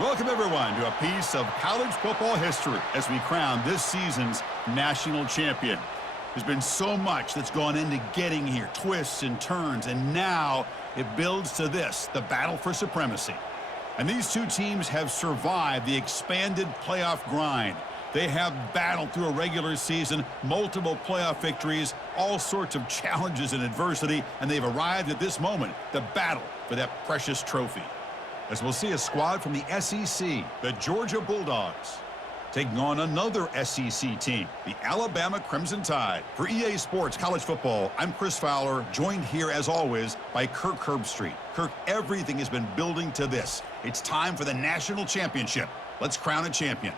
Welcome, everyone, to a piece of college football history as we crown this season's national champion. There's been so much that's gone into getting here, twists and turns, and now it builds to this, the battle for supremacy. And these two teams have survived the expanded playoff grind. They have battled through a regular season, multiple playoff victories, all sorts of challenges and adversity, and they've arrived at this moment, the battle for that precious trophy. As we'll see a squad from the SEC, the Georgia Bulldogs, taking on another SEC team, the Alabama Crimson Tide. For EA Sports College Football, I'm Chris Fowler, joined here as always by Kirk Herbstreit. Kirk, everything has been building to this. It's time for the national championship. Let's crown a champion.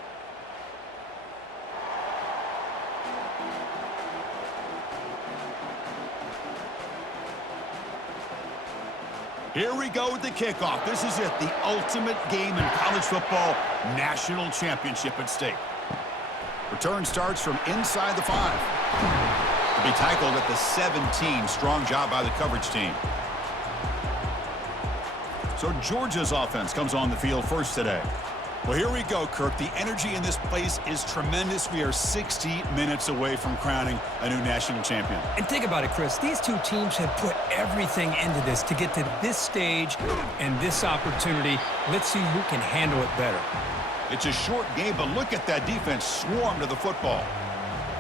Here we go with the kickoff. This is it, the ultimate game in college football, national championship at stake. Return starts from inside the 5. To be tackled at the 17. Strong job by the coverage team. So Georgia's offense comes on the field first today. Well, here we go, Kirk. The energy in this place is tremendous. We are 60 minutes away from crowning a new national champion. And think about it, Chris. These two teams have put everything into this to get to this stage and this opportunity. Let's see who can handle it better. It's a short game, but look at that defense swarm to the football.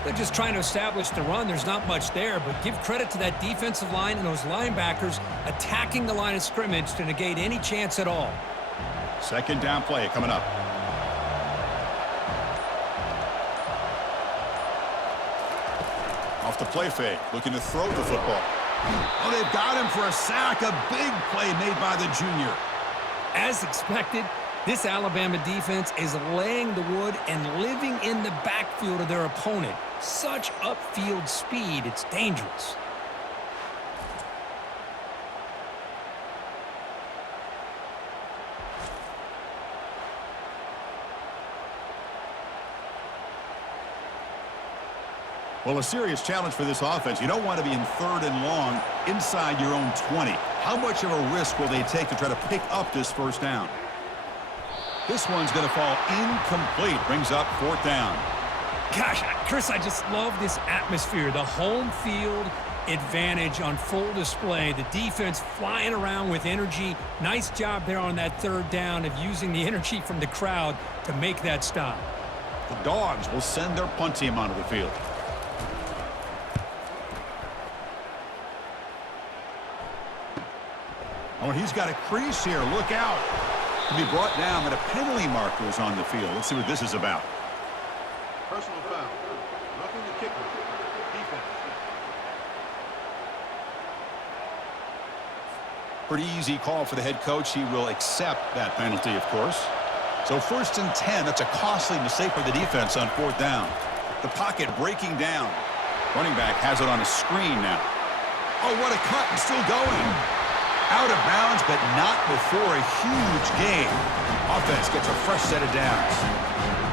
They're just trying to establish the run. There's not much there, but give credit to that defensive line and those linebackers attacking the line of scrimmage to negate any chance at all. Second down play coming up. Off the play fake, looking to throw the football. Oh, they've got him for a sack. A big play made by the junior. As expected, this Alabama defense is laying the wood and living in the backfield of their opponent. Such upfield speed, it's dangerous. Well, a serious challenge for this offense. You don't want to be in third and long inside your own 20. How much of a risk will they take to try to pick up this first down? This one's going to fall incomplete. Brings up fourth down. Gosh, Chris, I just love this atmosphere. The home field advantage on full display. The defense flying around with energy. Nice job there on that third down of using the energy from the crowd to make that stop. The Dogs will send their punt team onto the field. Oh, and he's got a crease here. Look out. To be brought down, and a penalty marker is on the field. Let's see what this is about. Personal foul. Roughing the kicker. Defense. Pretty easy call for the head coach. He will accept that penalty, of course. So first and 10. That's a costly mistake for the defense on fourth down. The pocket breaking down. Running back has it on a screen now. Oh, what a cut, and still going. Out of bounds, but not before a huge gain. Offense gets a fresh set of downs.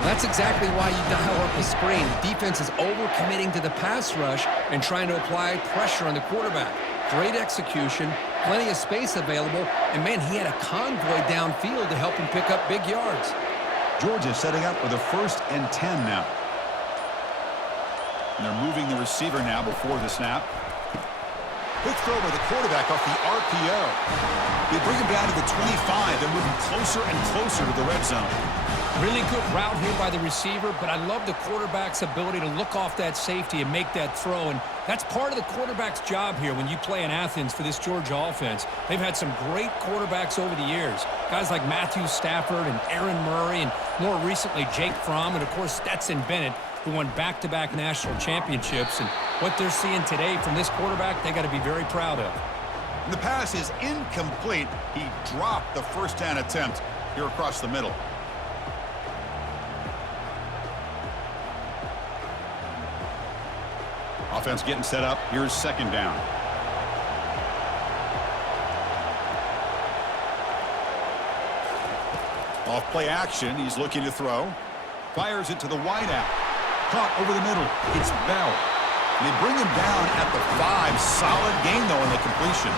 Well, that's exactly why you dial up the screen. The defense is overcommitting to the pass rush and trying to apply pressure on the quarterback. Great execution, plenty of space available, and man, he had a convoy downfield to help him pick up big yards. Georgia setting up with a first and 10 now. And they're moving the receiver now before the snap. Quick throw by the quarterback off the RPO. They bring him down to the 25. They're moving closer and closer to the red zone. Really good route here by the receiver, but I love the quarterback's ability to look off that safety and make that throw. And that's part of the quarterback's job here when you play in Athens for this Georgia offense. They've had some great quarterbacks over the years. Guys like Matthew Stafford and Aaron Murray, and more recently Jake Fromm, and of course Stetson Bennett, who won back-to-back national championships. And what they're seeing today from this quarterback, they got to be very proud of. And the pass is incomplete. He dropped the first down attempt here across the middle. Offense getting set up. Here's second down. Off play action. He's looking to throw. Fires it to the wideout. Caught over the middle. It's Bell. They bring him down at the 5. Solid gain, though, on the completion.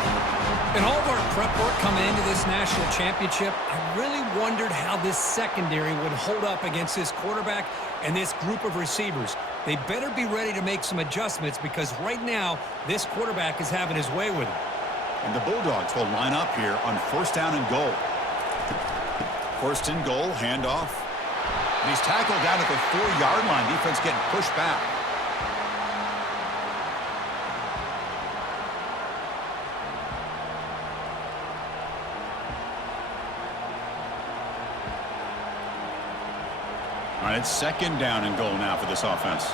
In all of our prep work coming into this national championship, I really wondered how this secondary would hold up against this quarterback and this group of receivers. They better be ready to make some adjustments because right now, this quarterback is having his way with him. And the Bulldogs will line up here on first down and goal. First and goal, handoff. And he's tackled down at the 4-yard line. Defense getting pushed back. All right, it's second down and goal now for this offense.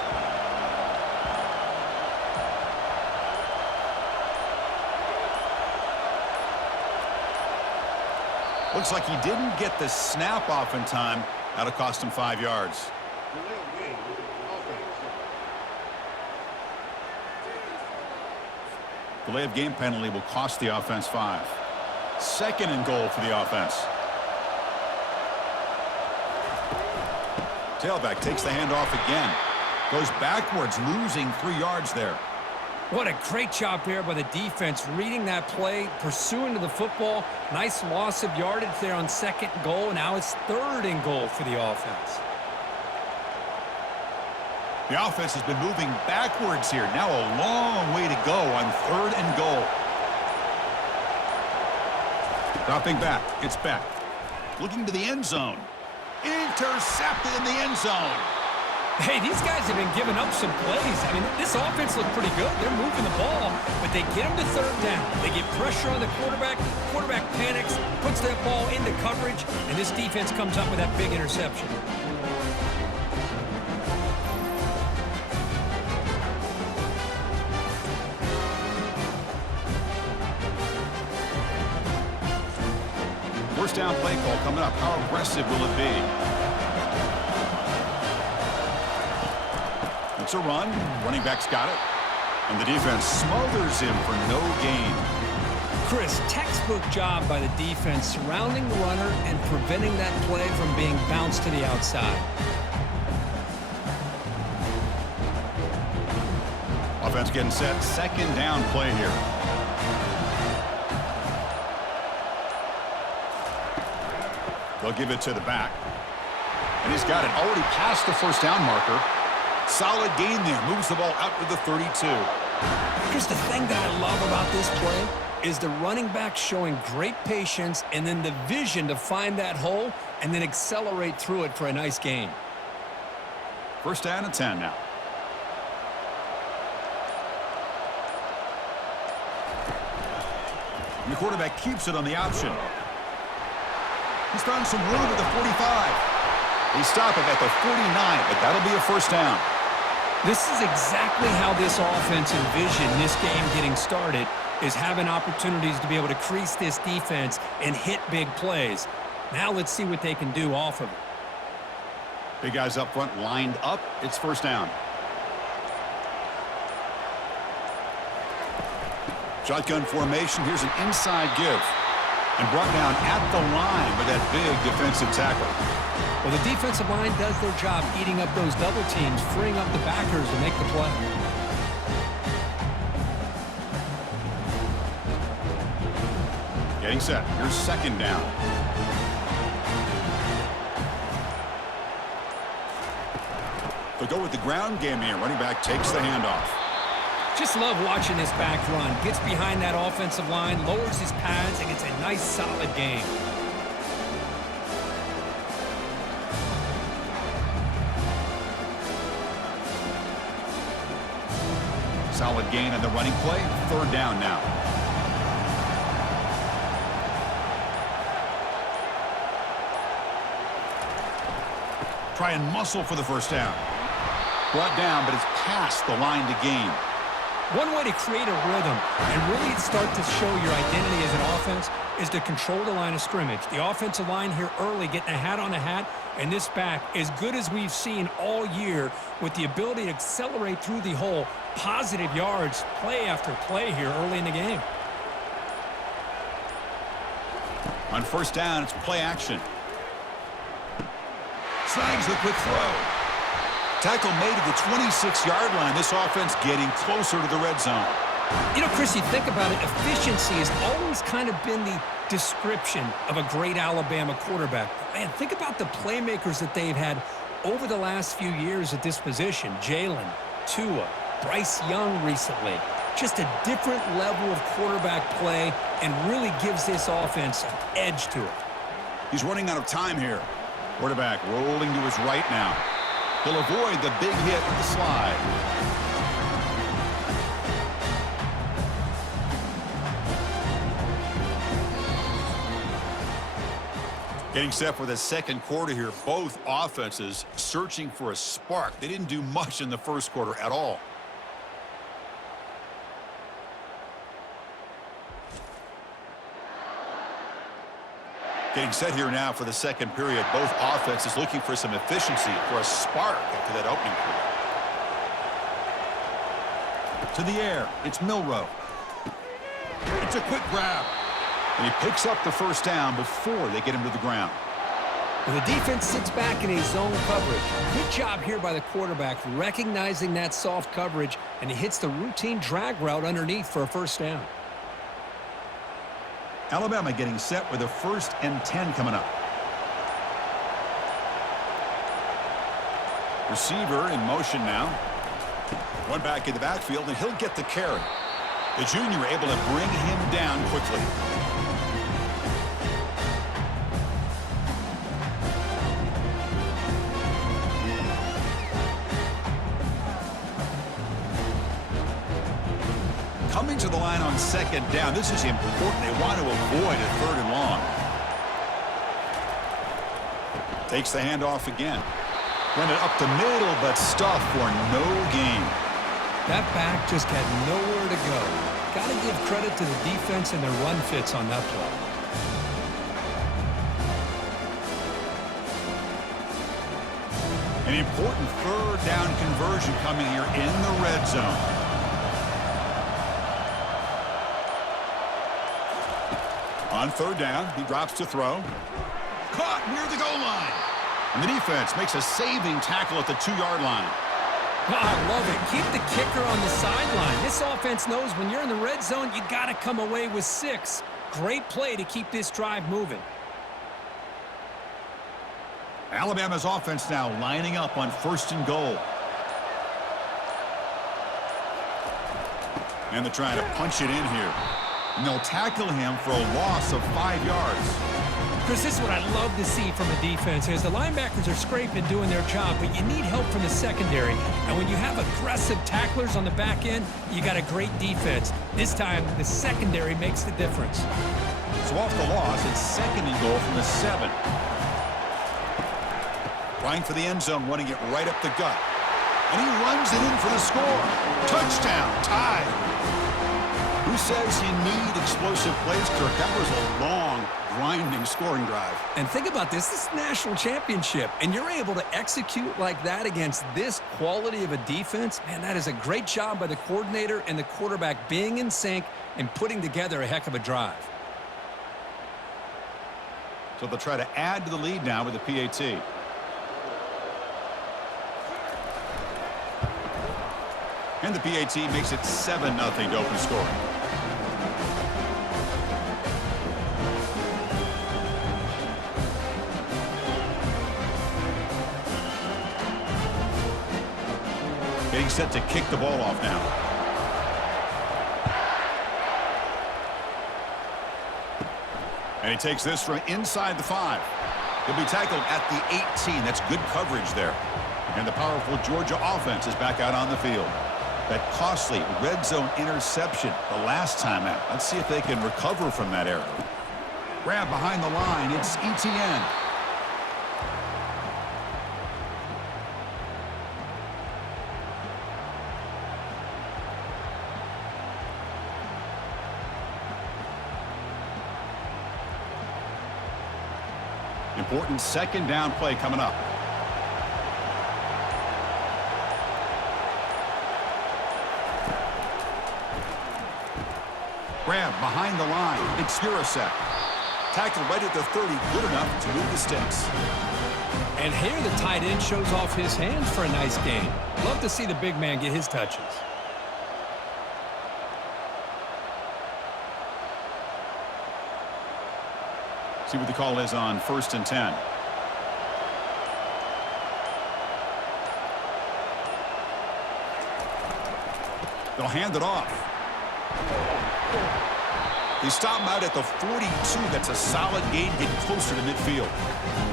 Looks like he didn't get the snap off in time. That'll cost him 5 yards. Delay of game, offense. Delay of game penalty will cost the offense 5. Second and goal for the offense. Tailback takes the handoff again. Goes backwards, losing 3 yards there. What a great job there by the defense, reading that play, pursuing to the football. Nice loss of yardage there on second and goal. Now it's third and goal for the offense. The offense has been moving backwards here. Now a long way to go on third and goal. Dropping back. It's back. Looking to the end zone. Intercepted in the end zone. Hey, these guys have been giving up some plays. I mean, this offense looked pretty good. They're moving the ball, but they get them to third down. They get pressure on the quarterback. Quarterback panics, puts that ball into coverage, and this defense comes up with that big interception. First down play call coming up. How aggressive will it be? It's a run. Running back's got it. And the defense smothers him for no gain. Chris, textbook job by the defense surrounding the runner and preventing that play from being bounced to the outside. Offense getting set. Second down play here. They'll give it to the back. And he's got it already past the first down marker. Solid gain there. Moves the ball out to the 32. Chris, the thing that I love about this play is the running back showing great patience and then the vision to find that hole and then accelerate through it for a nice gain. First down and 10 now. And the quarterback keeps it on the option. He's found some room at the 45. He stopped him at the 49, but that'll be a first down. This is exactly how this offense envisioned this game getting started, is having opportunities to be able to crease this defense and hit big plays. Now let's see what they can do off of it. Big guys up front lined up. It's first down. Shotgun formation. Here's an inside give. And brought down at the line with that big defensive tackle. Well, the defensive line does their job eating up those double teams, freeing up the backers to make the play. Getting set. Here's second down. They'll go with the ground game here. Running back takes the handoff. Just love watching this back run. Gets behind that offensive line, lowers his pads, and gets a nice, solid game. Solid gain on the running play. Third down now. Try and muscle for the first down. Brought down, but it's past the line to gain. One way to create a rhythm and really start to show your identity as an offense is to control the line of scrimmage. The offensive line here early getting a hat on a hat, and this back, as good as we've seen all year, with the ability to accelerate through the hole, positive yards, play after play here early in the game. On first down, it's play action. Snags the quick throw. Tackle made at the 26-yard line. This offense getting closer to the red zone. You know, Chris, you think about it, efficiency has always kind of been the description of a great Alabama quarterback. Man, think about the playmakers that they've had over the last few years at this position. Jalen, Tua, Bryce Young recently. Just a different level of quarterback play and really gives this offense an edge to it. He's running out of time here. Quarterback rolling to his right now. He'll avoid the big hit with the slide. Getting set for the second quarter here. Both offenses searching for a spark. They didn't do much in the first quarter at all. Getting set here now for the second period. Both offenses looking for some efficiency, for a spark after that opening period. To the air, it's Milroe. It's a quick grab. And he picks up the first down before they get him to the ground. Well, the defense sits back in a zone coverage. Good job here by the quarterback recognizing that soft coverage, and he hits the routine drag route underneath for a first down. Alabama getting set with a 1st and 10 coming up. Receiver in motion now. One back in the backfield, and he'll get the carry. The junior able to bring him down quickly. Coming to the line on second down. This is important. They want to avoid a 3rd and long. Takes the handoff again. Run it up the middle, but stuffed for no gain. That back just had nowhere to go. Got to give credit to the defense and their run fits on that play. An important 3rd down conversion coming here in the red zone. On 3rd down, he drops to throw. Caught near the goal line. And the defense makes a saving tackle at the 2-yard line. Oh, I love it. Keep the kicker on the sideline. This offense knows when you're in the red zone, you got to come away with 6. Great play to keep this drive moving. Alabama's offense now lining up on 1st and goal. And they're trying to punch it in here. And they'll tackle him for a loss of 5 yards. Chris, this is what I love to see from a defense is the linebackers are scraping, doing their job, but you need help from the secondary. And when you have aggressive tacklers on the back end, you got a great defense. This time, the secondary makes the difference. So off the loss, it's 2nd and goal from the 7. Trying for the end zone, running it right up the gut. And he runs it in for the score. Touchdown, tied. Who says you need explosive plays, Kirk? That was a long, grinding scoring drive. And think about this. This is national championship, and you're able to execute like that against this quality of a defense. Man, that is a great job by the coordinator and the quarterback being in sync and putting together a heck of a drive. So they'll try to add to the lead now with the PAT. And the PAT makes it 7-0 to open scoring. Getting set to kick the ball off now. And he takes this from inside the 5. He'll be tackled at the 18. That's good coverage there. And the powerful Georgia offense is back out on the field. That costly red zone interception the last time out. Let's see if they can recover from that error. Grab behind the line. It's ETN. Important 2nd down play coming up. Grab behind the line. It's Urasek. Tackled right at the 30. Good enough to move the sticks. And here the tight end shows off his hands for a nice gain. Love to see the big man get his touches. See what the call is on 1st and 10. They'll hand it off. They stop him out at the 42. That's a solid gain, getting closer to midfield.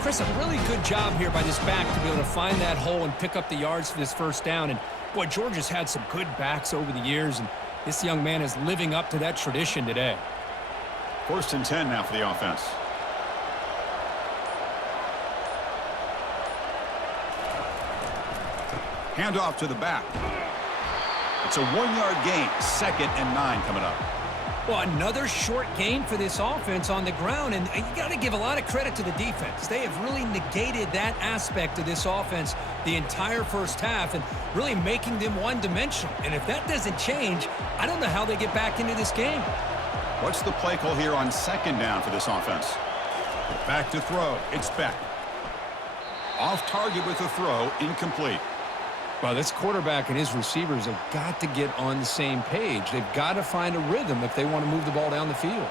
Chris, a really good job here by this back to be able to find that hole and pick up the yards for this first down. And, boy, Georgia's had some good backs over the years, and this young man is living up to that tradition today. 1st and 10 now for the offense. Handoff to the back. It's a 1-yard gain. 2nd and 9 coming up. Well, another short game for this offense on the ground, and you got to give a lot of credit to the defense. They have really negated that aspect of this offense the entire first half and really making them one-dimensional. And if that doesn't change, I don't know how they get back into this game. What's the play call here on 2nd down for this offense? Back to throw. It's Beck. Off target with the throw. Incomplete. Well, this quarterback and his receivers have got to get on the same page. They've got to find a rhythm if they want to move the ball down the field.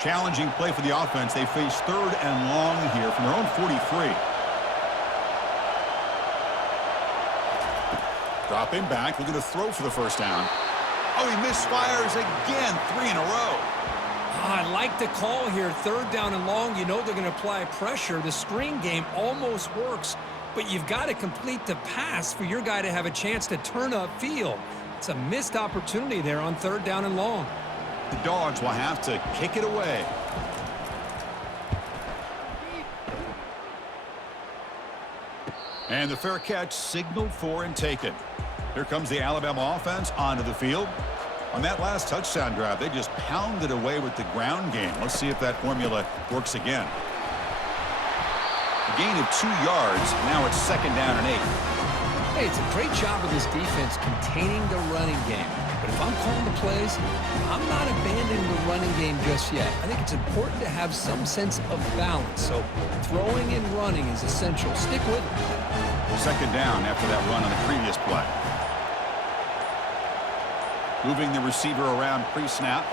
Challenging play for the offense. They face 3rd and long here from their own 43. Dropping back, looking to throw for the first down. Oh, he misfires again. 3 in a row. I like the call here. 3rd down and long. You know they're going to apply pressure. The screen game almost works, but you've got to complete the pass for your guy to have a chance to turn upfield. It's a missed opportunity there on 3rd down and long. The Dogs will have to kick it away. And the fair catch signaled for and taken. Here comes the Alabama offense onto the field. On that last touchdown drive, they just pounded away with the ground game. Let's see if that formula works again. A gain of 2 yards. Now it's 2nd down and 8. Hey, it's a great job of this defense containing the running game. But if I'm calling the plays, I'm not abandoning the running game just yet. I think it's important to have some sense of balance. So throwing and running is essential. Stick with it. 2nd down after that run on the previous play. Moving the receiver around pre-snap.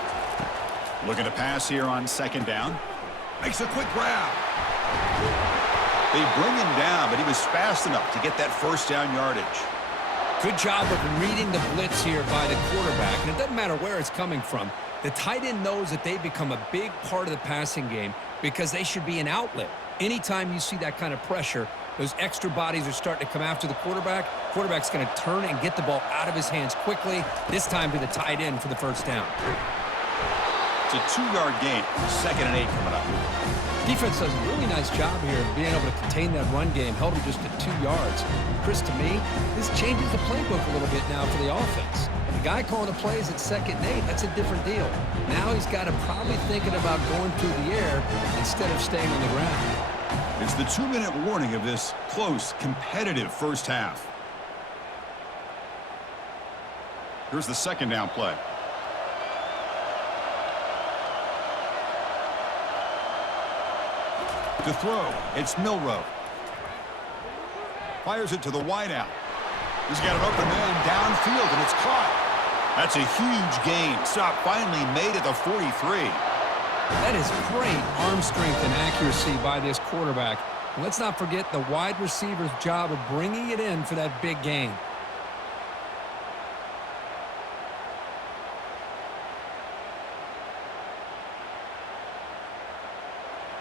Looking to pass here on 2nd down. Makes a quick grab. They bring him down, but he was fast enough to get that first down yardage. Good job of reading the blitz here by the quarterback. And it doesn't matter where it's coming from. The tight end knows that they've become a big part of the passing game because they should be an outlet. Anytime you see that kind of pressure, those extra bodies are starting to come after the quarterback. Quarterback's going to turn and get the ball out of his hands quickly, this time to the tight end for the first down. It's a 2-yard gain. 2nd and 8 coming up. Defense does a really nice job here of being able to contain that run game, held him just to 2 yards. Chris, to me, this changes the playbook a little bit now for the offense. The guy calling the plays at 2nd and 8, that's a different deal. Now he's got to probably thinking about going through the air instead of staying on the ground. It's the 2-minute warning of this close, competitive first half. Here's the 2nd down play. To throw, it's Milroe. Fires it to the wideout. He's got an open man downfield, and it's caught. That's a huge gain. Stop finally made at the 43. That is great arm strength and accuracy by this quarterback. And let's not forget the wide receiver's job of bringing it in for that big gain.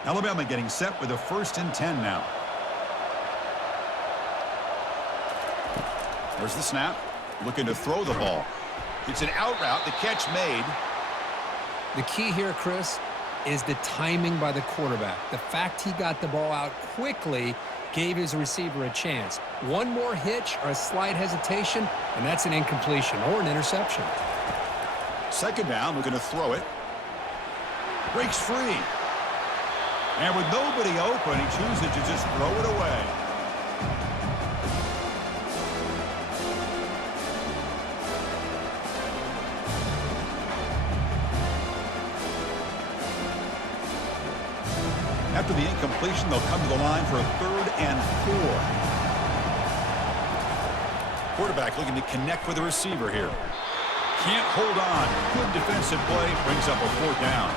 Alabama getting set with a 1st and 10 now. There's the snap. Looking to throw the ball. It's an out route. The catch made. The key here, Chris, is the timing by the quarterback. The fact he got the ball out quickly gave his receiver a chance. One more hitch or a slight hesitation, and that's an incompletion or an interception. 2nd down, looking to throw it. Breaks free. And with nobody open, he chooses to just throw it away. After the incompletion, they'll come to the line for a 3rd and 4. Quarterback looking to connect with the receiver here. Can't hold on. Good defensive play. Brings up a 4th down.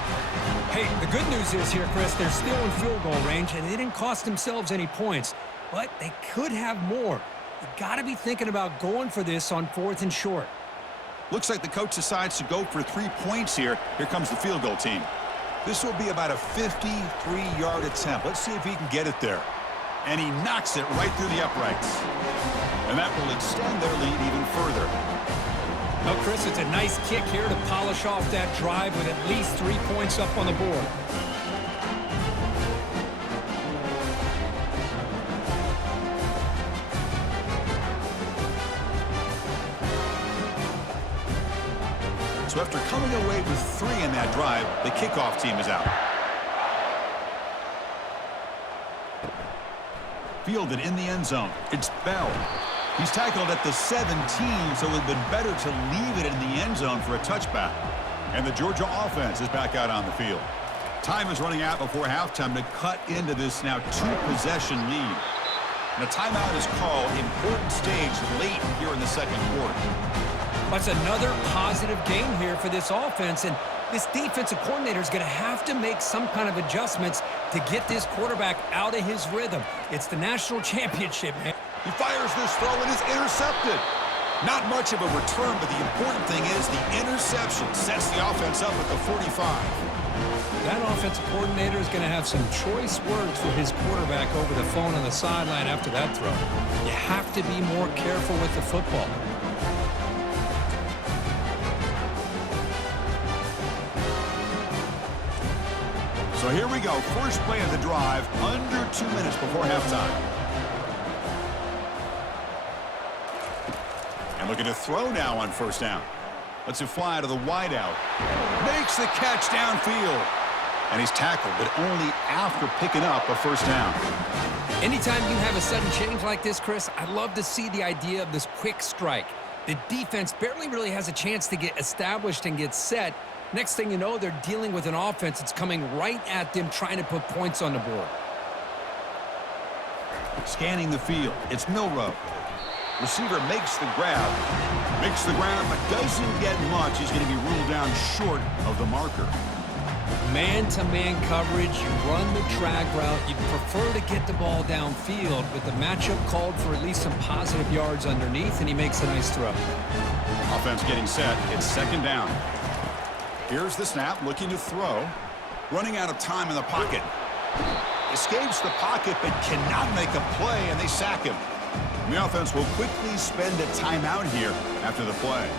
Hey, the good news is here, Chris, they're still in field goal range, and they didn't cost themselves any points. But they could have more. You got to be thinking about going for this on 4th and short. Looks like the coach decides to go for 3 points here. Here comes the field goal team. This will be about a 53-yard attempt. Let's see if he can get it there. And he knocks it right through the uprights. And that will extend their lead even further. Well, Chris, it's a nice kick here to polish off that drive with at least 3 points up on the board. So after coming away with 3 in that drive, the kickoff team is out. Fielded in the end zone. It's Bell. He's tackled at the 17, so it would have been better to leave it in the end zone for a touchback. And the Georgia offense is back out on the field. Time is running out before halftime to cut into this now 2-possession lead. And a timeout is called. Important stage late here in the 2nd quarter. That's another positive game here for this offense, and this defensive coordinator is going to have to make some kind of adjustments to get this quarterback out of his rhythm. It's the national championship, man. He fires this throw and is intercepted. Not much of a return, but the important thing is the interception sets the offense up at the 45. That offensive coordinator is going to have some choice words for his quarterback over the phone on the sideline after that throw. You have to be more careful with the football. So here we go. First play of the drive, under 2 minutes before halftime. And looking to throw now on 1st down. Lets it fly to the wideout. Makes the catch downfield. And he's tackled, but only after picking up a 1st down. Anytime you have a sudden change like this, Chris, I love to see the idea of this quick strike. The defense barely really has a chance to get established and get set. Next thing you know, they're dealing with an offense that's coming right at them, trying to put points on the board. Scanning the field, it's Milrow. Receiver makes the grab. Makes the grab, but doesn't get much. He's going to be ruled down short of the marker. Man-to-man coverage, you run the drag route. You prefer to get the ball downfield, but the matchup called for at least some positive yards underneath, and he makes a nice throw. Offense getting set. It's 2nd down. Here's the snap, looking to throw. Running out of time in the pocket. Escapes the pocket, but cannot make a play, and they sack him. The offense will quickly spend a timeout here after the play.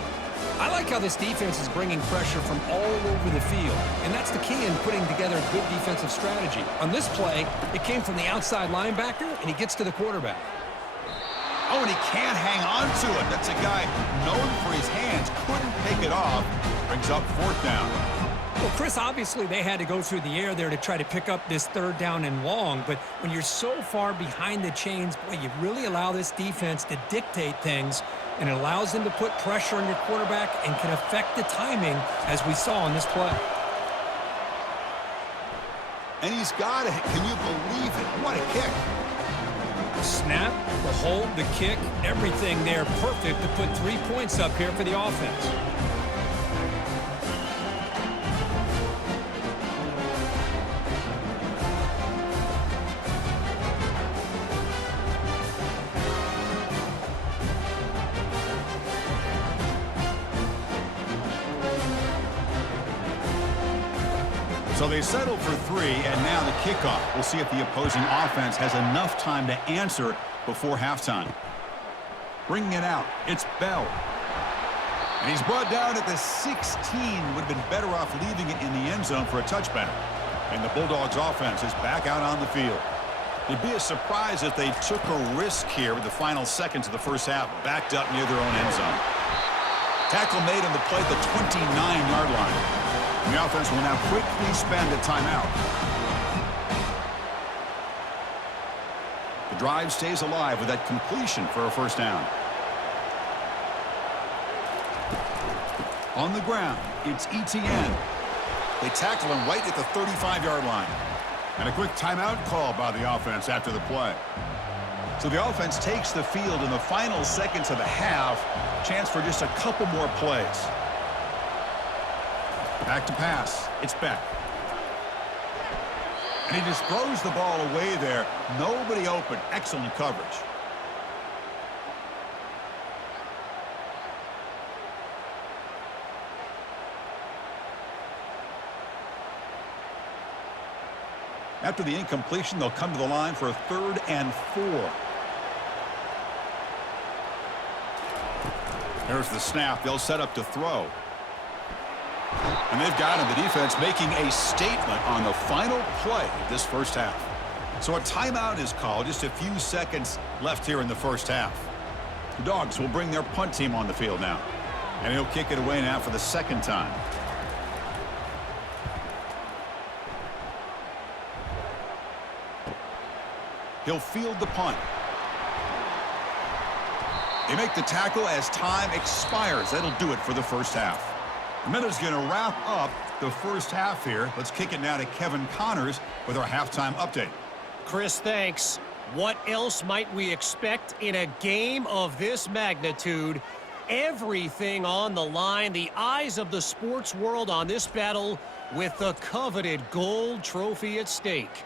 I like how this defense is bringing pressure from all over the field, and that's the key in putting together a good defensive strategy. On this play, it came from the outside linebacker, and he gets to the quarterback. Oh, and he can't hang on to it. That's a guy known for his hands. Couldn't pick it off. Brings up 4th down. Well, Chris, obviously they had to go through the air there to try to pick up this 3rd down and long, but when you're so far behind the chains, boy, you really allow this defense to dictate things, and it allows them to put pressure on your quarterback and can affect the timing, as we saw on this play. And he's got it. Can you believe it? What a kick. Snap, the hold, the kick, everything there perfect to put 3 points up here for the offense. So they settled for 3, and now the kickoff. We'll see if the opposing offense has enough time to answer before halftime. Bringing it out, it's Bell. And he's brought down at the 16. Would have been better off leaving it in the end zone for a touchback. And the Bulldogs offense is back out on the field. It'd be a surprise if they took a risk here with the final seconds of the 1st half, backed up near their own end zone. Tackle made on the play at the 29-yard line. And the offense will now quickly spend a timeout. The drive stays alive with that completion for a 1st down. On the ground, it's ETN. They tackle him right at the 35-yard line. And a quick timeout call by the offense after the play. So the offense takes the field in the final seconds of the half. Chance for just a couple more plays. Back to pass. It's Beck. And he just throws the ball away there. Nobody open. Excellent coverage. After the incompletion, they'll come to the line for a 3rd and 4. There's the snap. They'll set up to throw. And they've got him. The defense making a statement on the final play of this first half. So a timeout is called. Just a few seconds left here in the first half. The Dogs will bring their punt team on the field now. And he'll kick it away now for the 2nd time. He'll field the punt. They make the tackle as time expires. That'll do it for the first half. The minute's going to wrap up the first half here. Let's kick it now to Kevin Connors with our halftime update. Chris, thanks. What else might we expect in a game of this magnitude? Everything on the line. The eyes of the sports world on this battle with the coveted gold trophy at stake.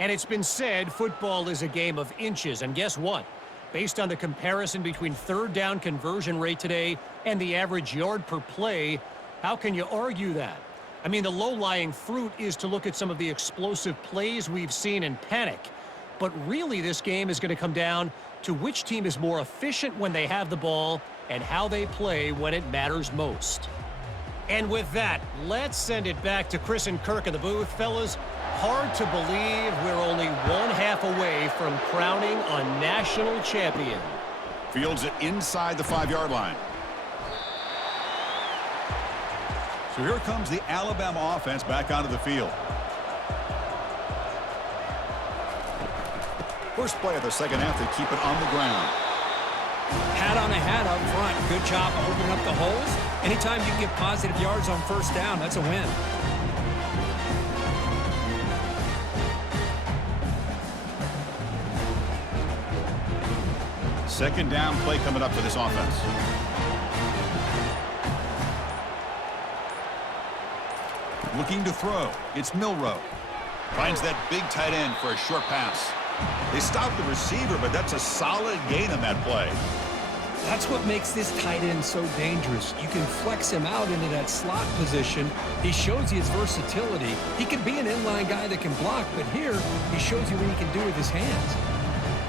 And it's been said football is a game of inches. And guess what? Based on the comparison between 3rd down conversion rate today and the average yard per play, how can you argue that? I mean, the low-lying fruit is to look at some of the explosive plays we've seen in panic. But really, this game is going to come down to which team is more efficient when they have the ball and how they play when it matters most. And with that, let's send it back to Chris and Kirk in the booth. Fellas, hard to believe we're only 1/2 away from crowning a national champion. Fields it inside the 5-yard line. So here comes the Alabama offense back onto the field. First play of the second half, they keep it on the ground. Hat on a hat up front. Good job opening up the holes. Anytime you can get positive yards on first down, that's a win. Second down play coming up for this offense. Looking to throw. It's Milroe. Finds that big tight end for a short pass. They stop the receiver, but that's a solid gain on that play. That's what makes this tight end so dangerous. You can flex him out into that slot position. He shows you his versatility. He can be an inline guy that can block, but here he shows you what he can do with his hands.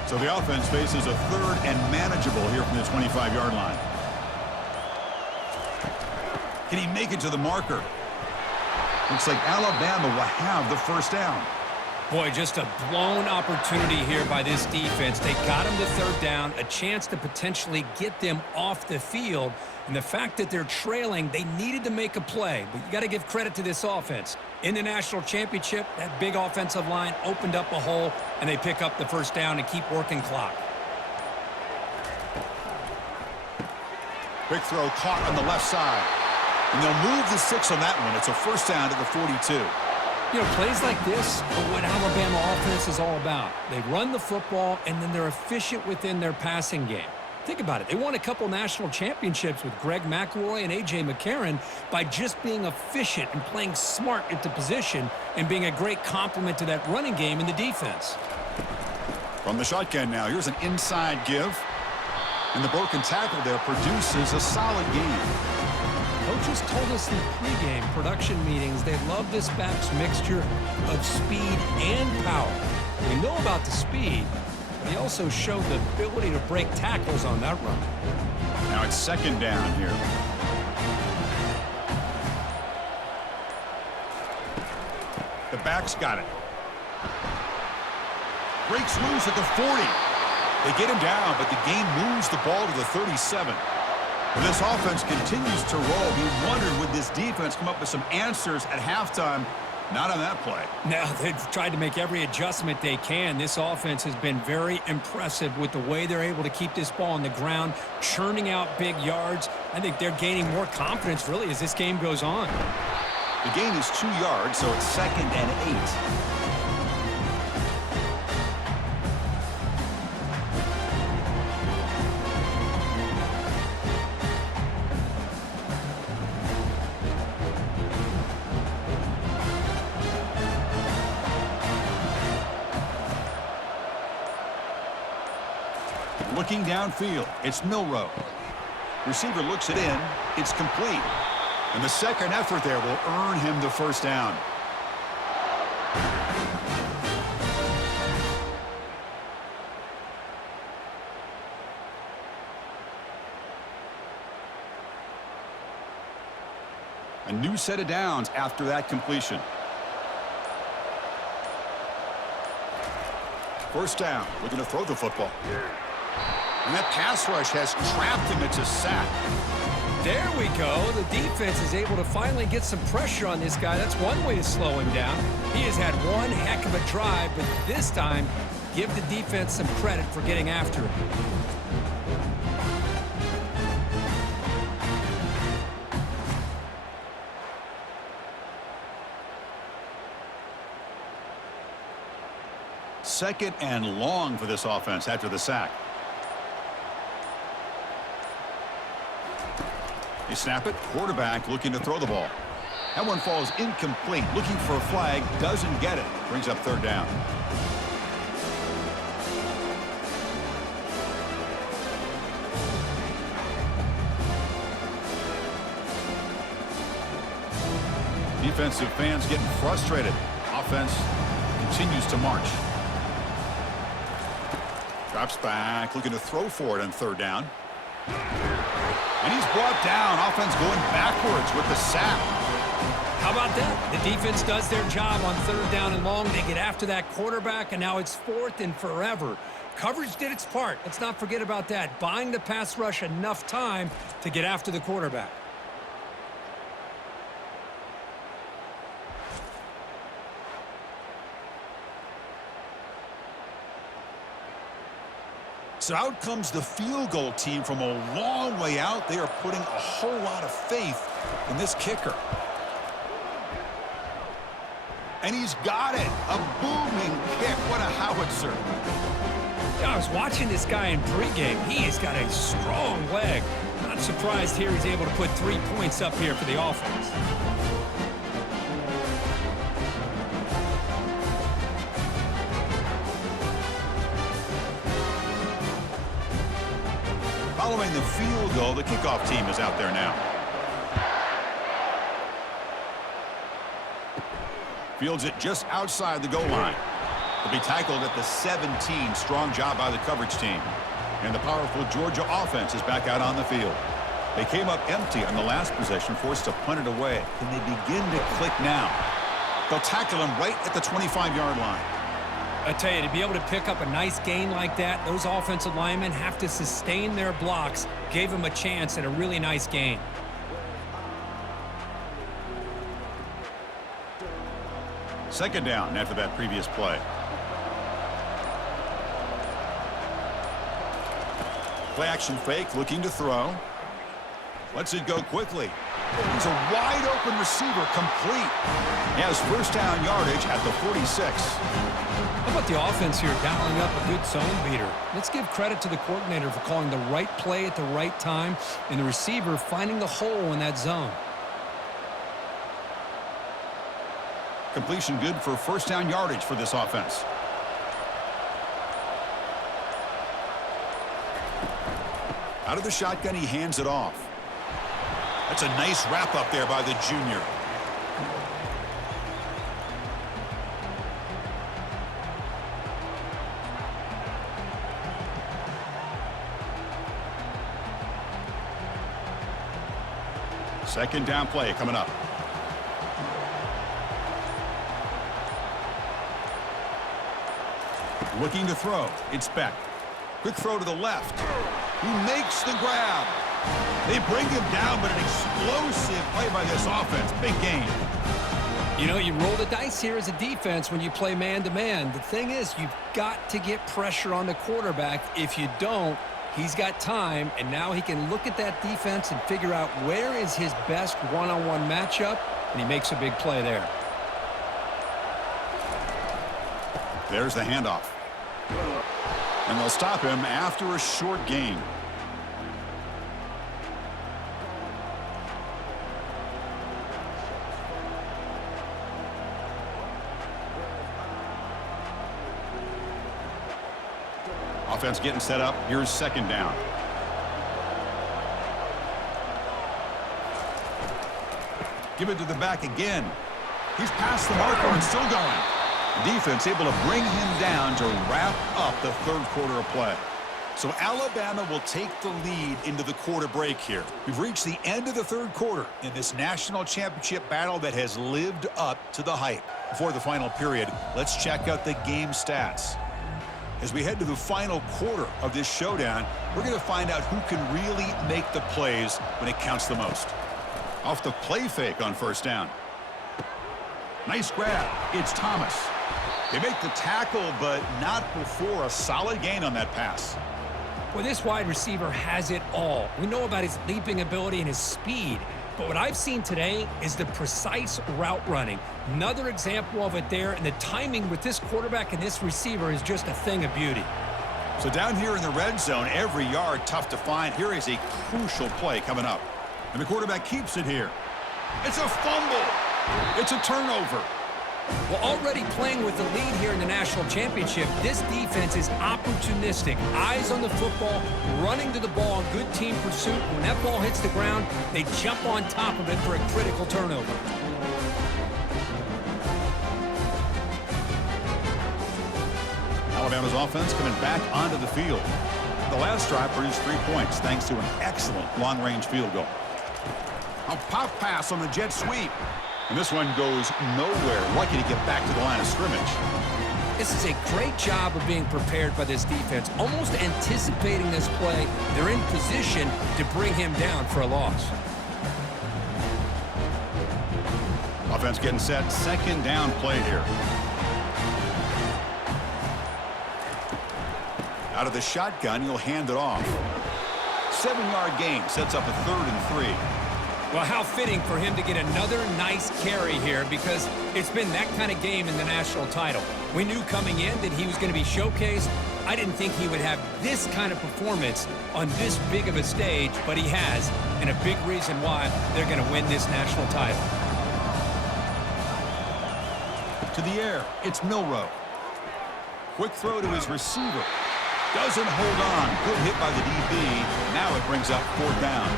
So the offense faces a 3rd and manageable here from the 25-yard line. Can he make it to the marker? Looks like Alabama will have the first down. Boy, just a blown opportunity here by this defense. They got him to 3rd down, a chance to potentially get them off the field. And the fact that they're trailing, they needed to make a play. But you got to give credit to this offense. In the national championship, that big offensive line opened up a hole, and they pick up the first down and keep working clock. Big throw caught on the left side. And they'll move the 6 on that one. It's a first down to the 42. You know, plays like this are what Alabama offense is all about. They run the football, and then they're efficient within their passing game. Think about it. They won a couple national championships with Greg McElroy and A.J. McCarron by just being efficient and playing smart into position and being a great complement to that running game in the defense. From the shotgun now, here's an inside give. And the broken tackle there produces a solid gain. Coaches told us in the pregame production meetings they love this back's mixture of speed and power. We know about the speed, but he also showed the ability to break tackles on that run. Now it's second down here. The back's got it. Breaks loose at the 40. They get him down, but the game moves the ball to the 37. When this offense continues to roll, we wondered, would this defense come up with some answers at halftime? Not on that play. Now, they've tried to make every adjustment they can. This offense has been very impressive with the way they're able to keep this ball on the ground, churning out big yards. I think they're gaining more confidence, really, as this game goes on. The gain is 2 yards, so it's 2nd and 8. Looking downfield, it's Milrow. Receiver looks it in. It's complete. And the second effort there will earn him the first down. A new set of downs after that completion. First down, looking to throw the football. And that pass rush has trapped him. It's a sack. There we go. The defense is able to finally get some pressure on this guy. That's one way to slow him down. He has had one heck of a drive, but this time, give the defense some credit for getting after him. Second and long for this offense after the sack. They snap it. Quarterback looking to throw the ball. That one falls incomplete. Looking for a flag. Doesn't get it. Brings up third down. Defensive fans getting frustrated. Offense continues to march. Drops back, looking to throw for it on third down. And he's brought down. Offense going backwards with the sack. How about that? The defense does their job on third down and long. They get after that quarterback, and now it's fourth and forever. Coverage did its part. Let's not forget about that. Buying the pass rush enough time to get after the quarterback. So out comes the field goal team from a long way out. They are putting a whole lot of faith in this kicker. And he's got it. A booming kick. What a howitzer. Yeah, I was watching this guy in pregame. He has got a strong leg. Not surprised here he's able to put 3 points up here for the offense. Following the field goal, the kickoff team is out there now. Fields it just outside the goal line. He'll be tackled at the 17. Strong job by the coverage team. And the powerful Georgia offense is back out on the field. They came up empty on the last possession, forced to punt it away. Can they begin to click now? They'll tackle him right at the 25-yard line. I tell you, to be able to pick up a nice gain like that, those offensive linemen have to sustain their blocks. Gave him a chance at a really nice gain. Second down after that previous play. Play action fake, looking to throw. Lets it go quickly. He's a wide-open receiver, complete. He has first down yardage at the 46. How about the offense here dialing up a good zone beater? Let's give credit to the coordinator for calling the right play at the right time and the receiver finding the hole in that zone. Completion good for first down yardage for this offense. Out of the shotgun, he hands it off. That's a nice wrap up there by the junior. Second down play coming up. Looking to throw. It's Beck. Quick throw to the left. He makes the grab. They bring him down, but an explosive play by this offense. Big game. You know, you roll the dice here as a defense when you play man-to-man. The thing is, you've got to get pressure on the quarterback. If you don't, he's got time, and now he can look at that defense and figure out where is his best one-on-one matchup, and he makes a big play there. There's the handoff. And they'll stop him after a short gain. Offense getting set up. Here's second down. Give it to the back again. He's past the marker and still going. The defense able to bring him down to wrap up the third quarter of play. So Alabama will take the lead into the quarter break here. We've reached the end of the third quarter in this national championship battle that has lived up to the hype. Before the final period, let's check out the game stats. As we head to the final quarter of this showdown, we're going to find out who can really make the plays when it counts the most. Off the play fake on first down. Nice grab. It's Thomas. They make the tackle, but not before a solid gain on that pass. Well, this wide receiver has it all. We know about his leaping ability and his speed, but what I've seen today is the precise route running. Another example of it there, and the timing with this quarterback and this receiver is just a thing of beauty. So down here in the red zone, every yard tough to find. Here is a crucial play coming up. And the quarterback keeps it here. It's a fumble. It's a turnover. Well, already playing with the lead here in the national championship, this defense is opportunistic. Eyes on the football, running to the ball in good team pursuit. When that ball hits the ground, they jump on top of it for a critical turnover. Alabama's offense coming back onto the field. The last drive produced 3 points thanks to an excellent long-range field goal. A pop pass on the jet sweep. And this one goes nowhere. Lucky to get back to the line of scrimmage. This is a great job of being prepared by this defense, almost anticipating this play. They're in position to bring him down for a loss. Offense getting set. Second down play here. Out of the shotgun, you'll hand it off. 7-yard gain sets up a 3rd and 3. Well, how fitting for him to get another nice carry here, because it's been that kind of game in the national title. We knew coming in that he was going to be showcased. I didn't think he would have this kind of performance on this big of a stage, but he has, and a big reason why they're going to win this national title. To the air, it's Milroe. Quick throw to his receiver. Doesn't hold on. Good hit by the DB. Now it brings up 4th down.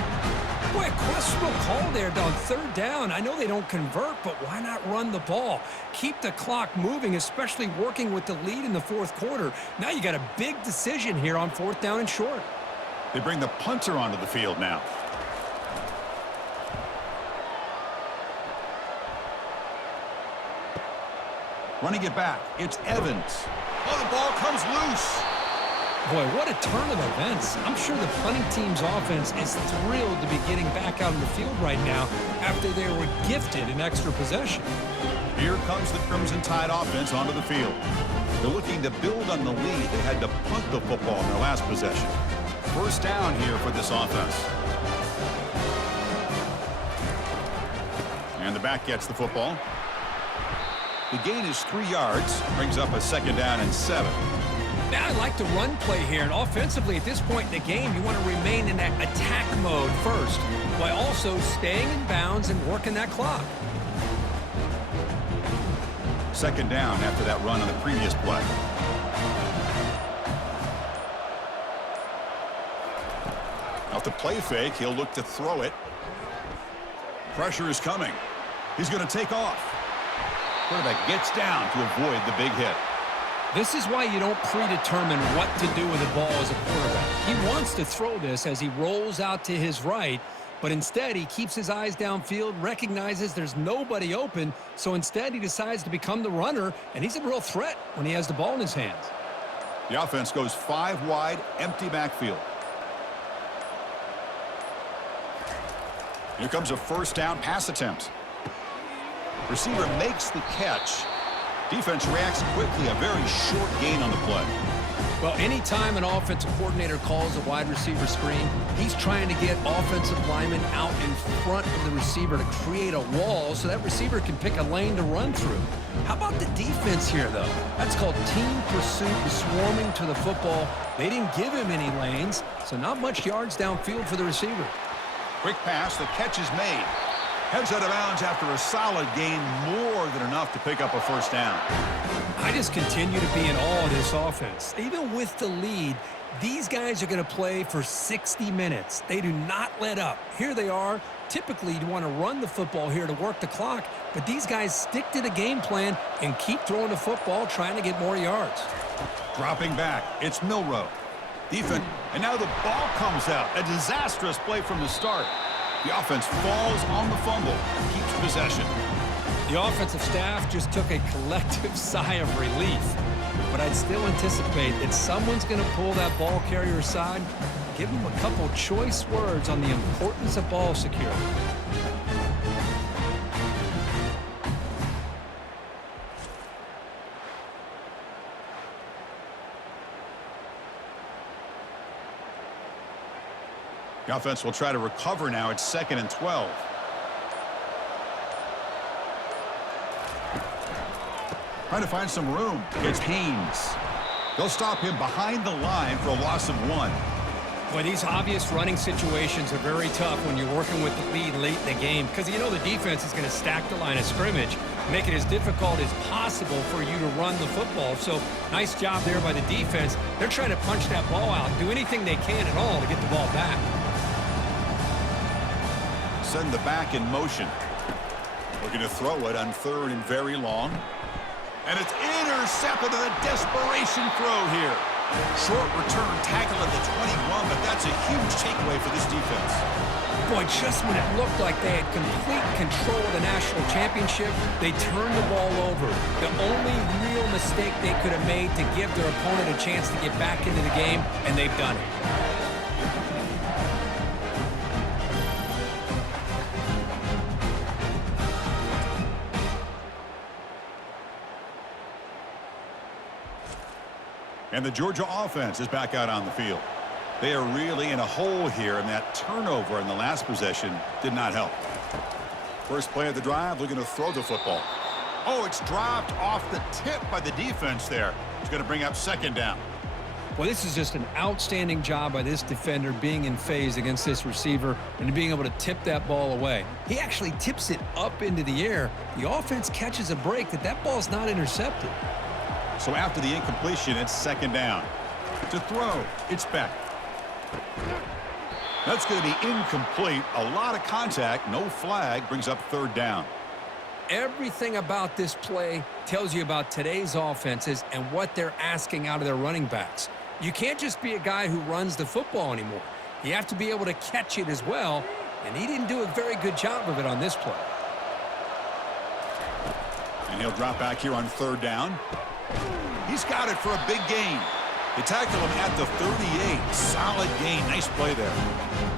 Boy, a questionable call there on 3rd down. I know they don't convert, but why not run the ball? Keep the clock moving, especially working with the lead in the 4th quarter. Now you got a big decision here on 4th down and short. They bring the punter onto the field now. Running it back. It's Evans. Oh, the ball comes loose. Boy, what a turn of events. I'm sure the punting team's offense is thrilled to be getting back out on the field right now after they were gifted an extra possession. Here comes the Crimson Tide offense onto the field. They're looking to build on the lead. They had to punt the football in their last possession. 1st down here for this offense. And the back gets the football. The gain is 3 yards. Brings up a 2nd down and 7. Now I like the run play here, and offensively at this point in the game, you want to remain in that attack mode first, while also staying in bounds and working that clock. 2nd down after that run on the previous play. Off the play fake, he'll look to throw it. Pressure is coming. He's going to take off. Quarterback gets down to avoid the big hit. This is why you don't predetermine what to do with the ball as a quarterback. He wants to throw this as he rolls out to his right, but instead he keeps his eyes downfield, recognizes there's nobody open, so instead he decides to become the runner, and he's a real threat when he has the ball in his hands. The offense goes 5 wide, empty backfield. Here comes a 1st down pass attempt. Receiver makes the catch. Defense reacts quickly, a very short gain on the play. Well, anytime an offensive coordinator calls a wide receiver screen, he's trying to get offensive linemen out in front of the receiver to create a wall so that receiver can pick a lane to run through. How about the defense here, though? That's called team pursuit and swarming to the football. They didn't give him any lanes, so not much yards downfield for the receiver. Quick pass, the catch is made. Heads out of bounds after a solid gain, more than enough to pick up a first down. I just continue to be in awe of this offense. Even with the lead, these guys are going to play for 60 minutes. They do not let up. Here they are. Typically, you want to run the football here to work the clock, but these guys stick to the game plan and keep throwing the football, trying to get more yards. Dropping back, it's Milrow. Defense, and now the ball comes out. A disastrous play from the start. The offense falls on the fumble, keeps possession. The offensive staff just took a collective sigh of relief, but I'd still anticipate that someone's going to pull that ball carrier aside, give him a couple choice words on the importance of ball security. The offense will try to recover now. It's 2nd and 12. Trying to find some room. It's Haynes. They'll stop him behind the line for a loss of 1. Boy, these obvious running situations are very tough when you're working with the lead late in the game because you know the defense is going to stack the line of scrimmage, make it as difficult as possible for you to run the football. So nice job there by the defense. They're trying to punch that ball out, do anything they can at all to get the ball back. Send the back in motion. Looking to throw it on 3rd and very long. And it's intercepted in a desperation throw here. Short return tackle at the 21, but that's a huge takeaway for this defense. Boy, just when it looked like they had complete control of the national championship, they turned the ball over. The only real mistake they could have made to give their opponent a chance to get back into the game, and they've done it. And the Georgia offense is back out on the field. They are really in a hole here, and that turnover in the last possession did not help. First play of the drive, looking to throw the football. Oh, it's dropped off the tip by the defense there. It's going to bring up 2nd down. Well, this is just an outstanding job by this defender being in phase against this receiver and being able to tip that ball away. He actually tips it up into the air. The offense catches a break that ball's not intercepted. So after the incompletion, it's 2nd down. To throw, it's Beck. That's going to be incomplete. A lot of contact, no flag, brings up 3rd down. Everything about this play tells you about today's offenses and what they're asking out of their running backs. You can't just be a guy who runs the football anymore. You have to be able to catch it as well, and he didn't do a very good job of it on this play. And he'll drop back here on 3rd down. He's got it for a big gain. They tackle him at the 38. Solid gain. Nice play there.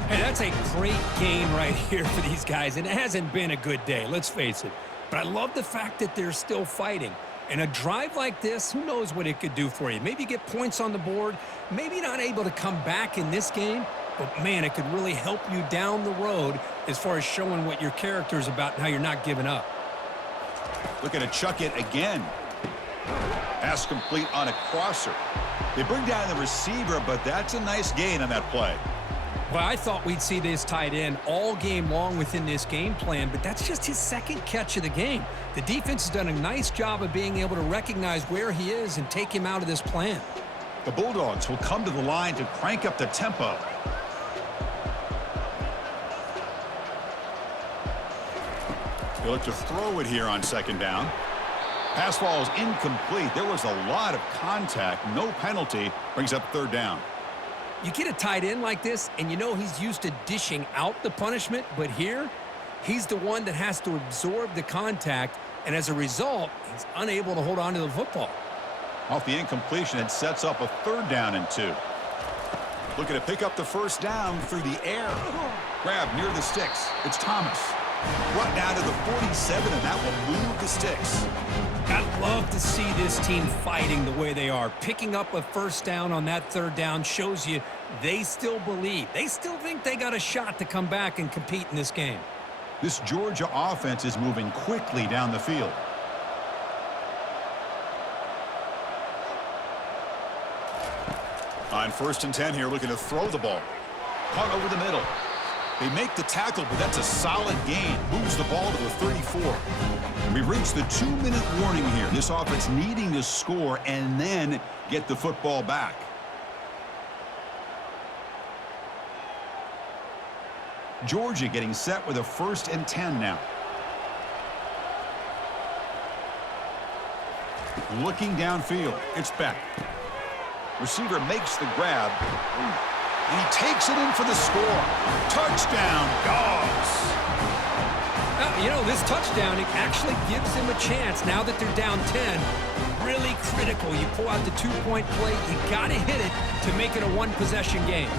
Hey, that's a great gain right here for these guys, and it hasn't been a good day, let's face it. But I love the fact that they're still fighting. And a drive like this, who knows what it could do for you. Maybe get points on the board, maybe not able to come back in this game, but, man, it could really help you down the road as far as showing what your character is about and how you're not giving up. Looking to chuck it again. Pass complete on a crosser. They bring down the receiver, but that's a nice gain on that play. Well, I thought we'd see this tight end all game long within this game plan, but that's just his 2nd catch of the game. The defense has done a nice job of being able to recognize where he is and take him out of this plan. The Bulldogs will come to the line to crank up the tempo. They look to throw it here on 2nd down. Pass ball is incomplete. There was a lot of contact. No penalty. Brings up 3rd down. You get a tight end like this, and you know he's used to dishing out the punishment, but here, he's the one that has to absorb the contact, and as a result, he's unable to hold on to the football. Off the incompletion, it sets up a 3rd down and 2. Looking to pick up the 1st down through the air. Grab near the sticks. It's Thomas. Brought down to the 47, and that will move the sticks. I love to see this team fighting the way they are. Picking up a 1st down on that 3rd down shows you they still believe. They still think they got a shot to come back and compete in this game. This Georgia offense is moving quickly down the field. On 1st and 10 here, looking to throw the ball. Caught over the middle. They make the tackle, but that's a solid gain. Moves the ball to the 34. And we've reached the 2-minute warning here. This offense needing to score and then get the football back. Georgia getting set with a 1st and 10 now. Looking downfield. It's Beck. Receiver makes the grab. And he takes it in for the score. Touchdown, Dogs. You know, this touchdown, it actually gives them a chance now that they're down 10. Really critical. You pull out the 2-point play. You got to hit it to make it a 1-possession game.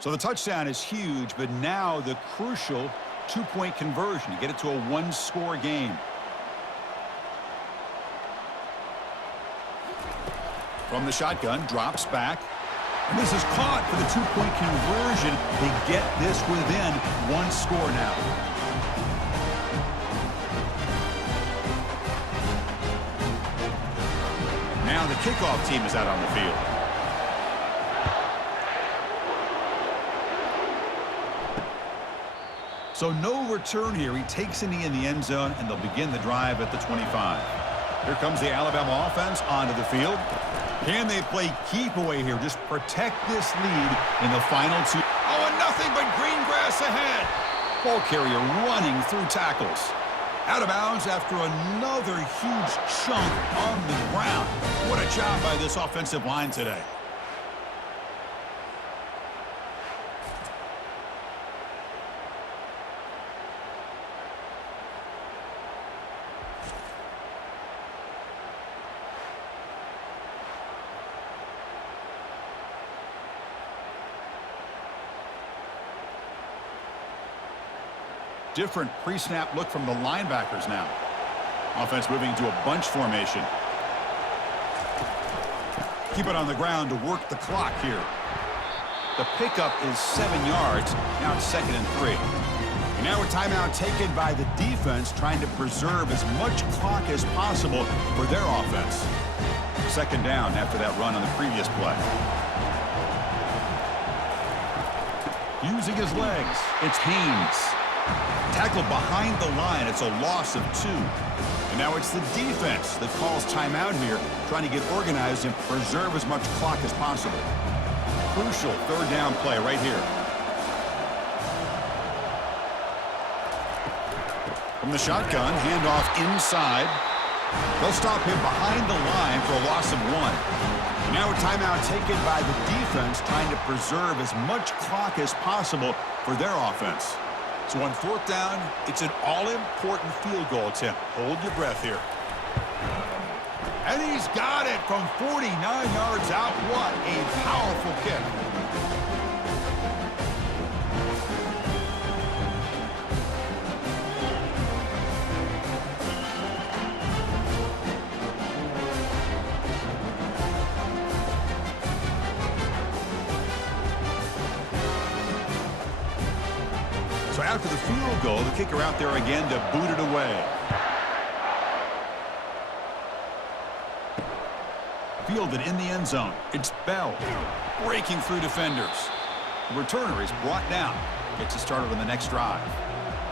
So the touchdown is huge, but now the crucial 2-point conversion to get it to a 1-score game. From the shotgun, drops back. And this is caught for the 2-point conversion. They get this within 1 score now. Now the kickoff team is out on the field. So no return here. He takes a knee in the end zone, and they'll begin the drive at the 25. Here comes the Alabama offense onto the field. Can they play keep away here? Just protect this lead in the final 2. Oh, and nothing but green grass ahead. Ball carrier running through tackles. Out of bounds after another huge chunk on the ground. What a job by this offensive line today. Different pre-snap look from the linebackers now. Offense moving to a bunch formation. Keep it on the ground to work the clock here. The pickup is 7 yards. Now it's 2nd and 3. And now a timeout taken by the defense, trying to preserve as much clock as possible for their offense. 2nd down after that run on the previous play. Using his legs, it's Haynes. Tackled behind the line. It's a loss of 2. And now it's the defense that calls timeout here, trying to get organized and preserve as much clock as possible. Crucial 3rd down play right here. From the shotgun, handoff inside. They'll stop him behind the line for a loss of 1. And now a timeout taken by the defense, trying to preserve as much clock as possible for their offense. So on 4th down, it's an all-important field goal attempt. Hold your breath here. And he's got it from 49 yards out. What a powerful kick. So after the field goal, the kicker out there again to boot it away. Fielded in the end zone. It's Bell breaking through defenders. The returner is brought down. Gets it started on the next drive.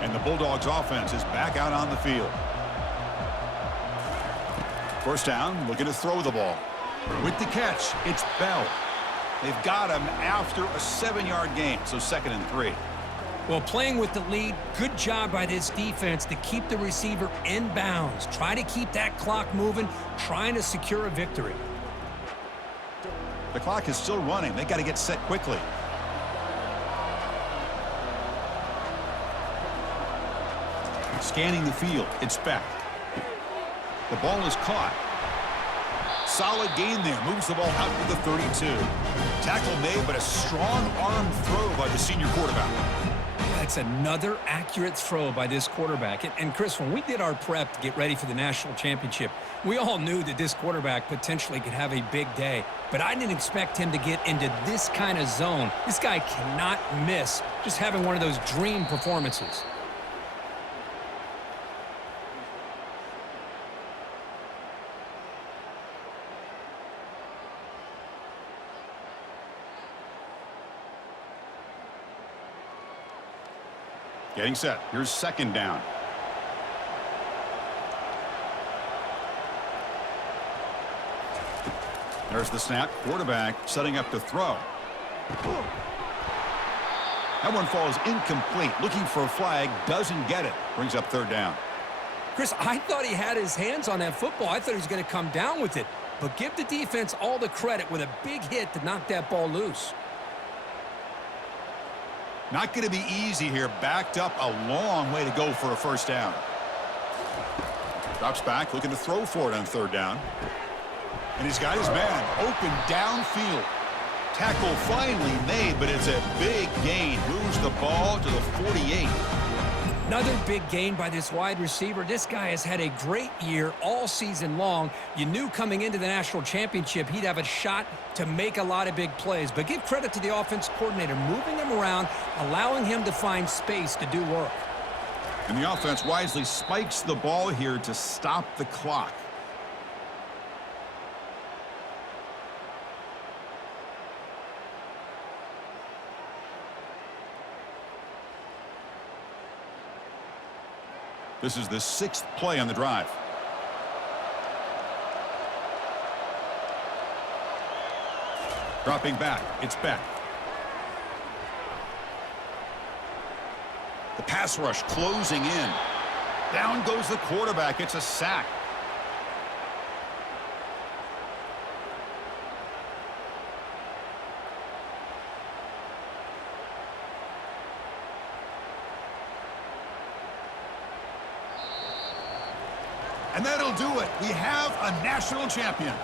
And the Bulldogs offense is back out on the field. 1st down, looking to throw the ball. With the catch, it's Bell. They've got him after a 7-yard gain, so 2nd and 3. Well, playing with the lead, good job by this defense to keep the receiver in bounds. Try to keep that clock moving, trying to secure a victory. The clock is still running. They got to get set quickly. Scanning the field, it's Beck. The ball is caught. Solid gain there. Moves the ball out to the 32. Tackle made, but a strong arm throw by the senior quarterback. That's another accurate throw by this quarterback. And Chris, when we did our prep to get ready for the national championship, we all knew that this quarterback potentially could have a big day. But I didn't expect him to get into this kind of zone. This guy cannot miss, just having one of those dream performances. Getting set. Here's second down. There's the snap. Quarterback setting up to throw. That one falls incomplete. Looking for a flag. Doesn't get it. Brings up third down. Chris, I thought he had his hands on that football. I thought he was going to come down with it. But give the defense all the credit with a big hit to knock that ball loose. Not going to be easy here. Backed up a long way to go for a first down. Drops back, looking to throw for it on third down. And he's got his man open downfield. Tackle finally made, but it's a big gain. Moves the ball to the 48. Another big gain by this wide receiver. This guy has had a great year all season long. You knew coming into the national championship he'd have a shot to make a lot of big plays. But give credit to the offense coordinator, moving him around, allowing him to find space to do work. And the offense wisely spikes the ball here to stop the clock. This is the 6th play on the drive. Dropping back, it's Beck. The pass rush closing in. Down goes the quarterback. It's a sack. And that'll do it. We have a national champion.